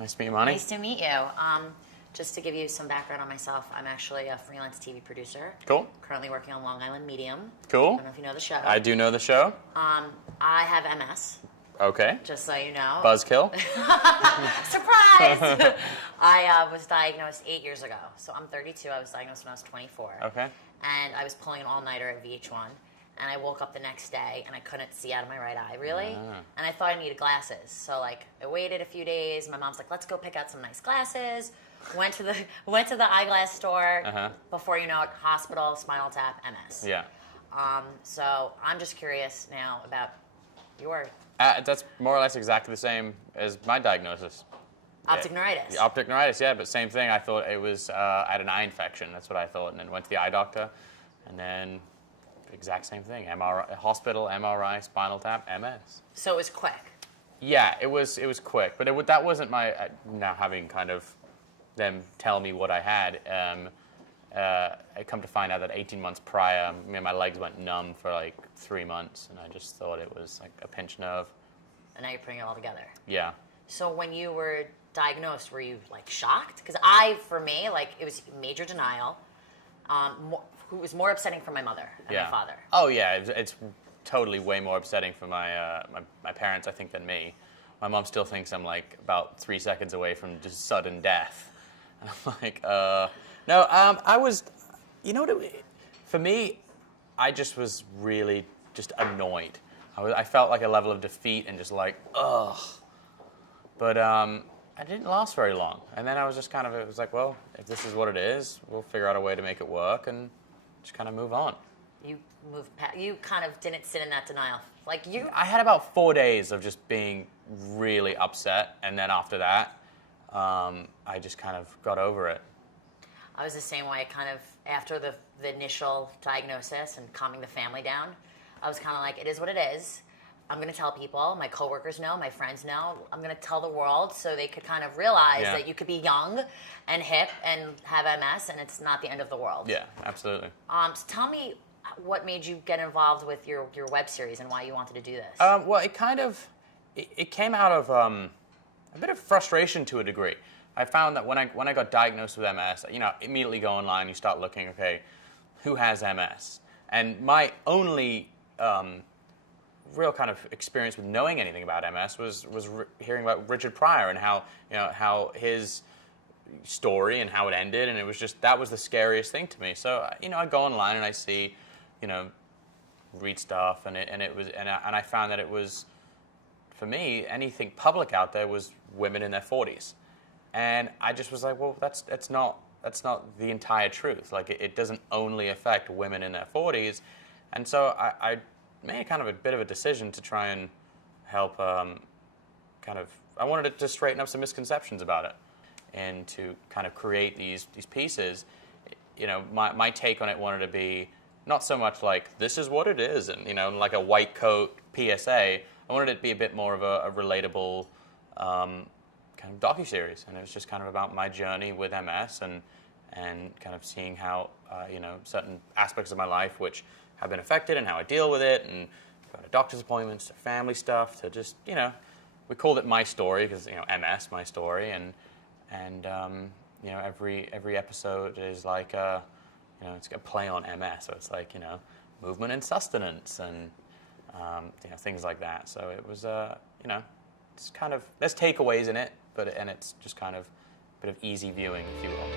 Nice to meet you, Monty. Nice to meet you. Just to give you some background on myself, I'm actually a freelance TV producer. Cool. Currently working on Long Island Medium. Cool. I don't know if you know the show. I do know the show. I have MS. Okay. Just so you know. Buzzkill. Surprise! I was diagnosed 8 years ago. So I'm 32. I was diagnosed when I was 24. Okay. And I was pulling an all-nighter at VH1. And I woke up the next day and I couldn't see out of my right eye, really. And I thought I needed glasses. So like I waited a few days. My mom's like, let's go pick out some nice glasses. Went to the eyeglass store. Before you know it, hospital, spinal tap, MS. Yeah. So I'm just curious now about your That's more or less exactly the same as my diagnosis. optic neuritis. Optic neuritis, yeah, but same thing. I thought it was I had an eye infection. That's what I thought, and then went to the eye doctor, and then exact same thing. MRI, hospital, MRI, spinal tap, MS. So it was quick. Yeah, it was quick, but that wasn't my now having kind of them tell me what I had. I come to find out that 18 months prior, my legs went numb for like 3 months, and I just thought it was like a pinched nerve. And now you're putting it all together. Yeah. So when you were diagnosed, were you like shocked? Because for me, like it was major denial. Who was more upsetting for my mother and my father. Oh yeah, it's totally way more upsetting for my my parents, I think, than me. My mom still thinks I'm like about 3 seconds away from just sudden death. And I'm like, no, I was, you know what? For me, I just was really just annoyed. I felt like a level of defeat and just like, ugh. But I didn't last very long. And then I was just it was like, well, if this is what it is, we'll figure out a way to make it work and just kind of move on. You moved past, you kind of didn't sit in that denial. Like you... I had about 4 days of just being really upset. And then after that, I just kind of got over it. I was the same way, after the initial diagnosis and calming the family down, I was kind of like, it is what it is. I'm going to tell people, my coworkers know, my friends know. I'm going to tell the world so they could kind of realize that you could be young and hip and have MS and it's not the end of the world. Yeah, absolutely. So tell me what made you get involved with your web series and why you wanted to do this. Well, it came out of a bit of frustration to a degree. I found that when I got diagnosed with MS, immediately go online, you start looking, okay, who has MS? And my only real kind of experience with knowing anything about MS was hearing about Richard Pryor and how his story and how it ended, and it was just, that was the scariest thing to me. So I go online and I see, read stuff, and I found that it was, for me, anything public out there was women in their 40s. And I just was like, well, that's not the entire truth. Like, it doesn't only affect women in their 40s. And so I made kind of a bit of a decision to try and help I wanted to straighten up some misconceptions about it and to kind of create these pieces. My take on it wanted to be not so much like, this is what it is, and, like a white coat PSA. I wanted it to be a bit more of a relatable kind of docuseries, and it was just kind of about my journey with MS and kind of seeing how certain aspects of my life which have been affected and how I deal with it, and go to doctor's appointments, to family stuff, to just we called it My Story because MS, my story, and every episode is like it's a play on MS, so it's like movement and sustenance and things like that. So it was it's kind of, there's takeaways in it, and it's just kind of a bit of easy viewing, if you will.